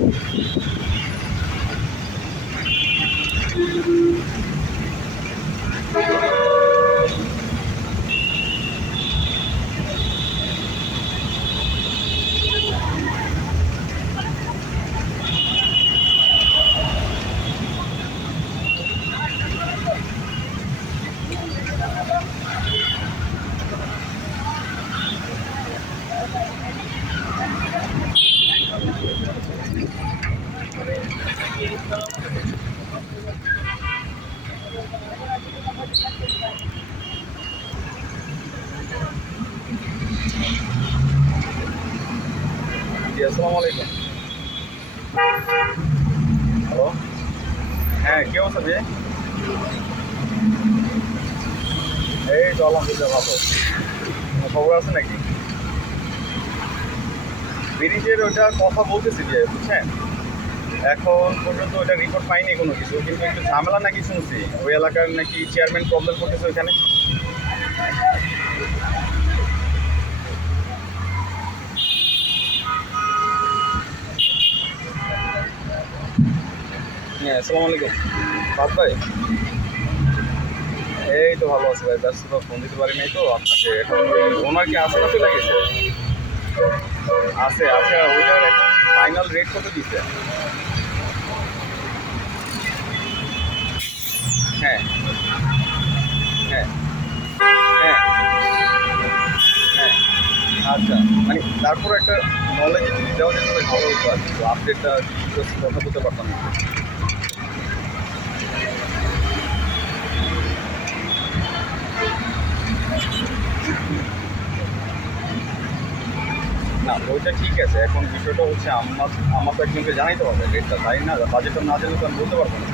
Thank you. Hello হ্যাঁ কে অবস্থা ভাই এই তো আলহামদুলিল্লাহ ভালো। খবর আছে নাকি? ব্রিজের ওটা কথা বলতেছি যে বুঝছেন? এখন পর্যন্ত ওটা রিপোর্ট পাইনি কোনো কিছু, কিন্তু একটু ঝামেলা নাকি শুনছি। ওই এলাকার নাকি চেয়ারম্যান প্রবলেম করতেছে ওইখানে। হ্যাঁ আসসালামু আলাইকুম। বাদ ভাই? এই তো ভালো আছে ভাই ব্যস্ততা ফোন দিতে পারি নাই তো, আপনাকে এখন ওনার কি চলে গেছে আছে আচ্ছা ওইটার ফাইনাল রেট কত দিচ্ছে? হ্যাঁ। হ্যাঁ। হ্যাঁ। হ্যাঁ। আচ্ছা। মানে তারপর একটা নলেজ দেওয়া যেতে ভালো হতো আর আপডেটটা কথা বলতে পারতাম। না, ওইটা ঠিক আছে। এখন বিষয়টা হচ্ছে আমার আমার তো একজনকে জানাইতে হবে। রেটটা তাই না? বাজেটটা না জানলে তো আমি বলতে পারব না।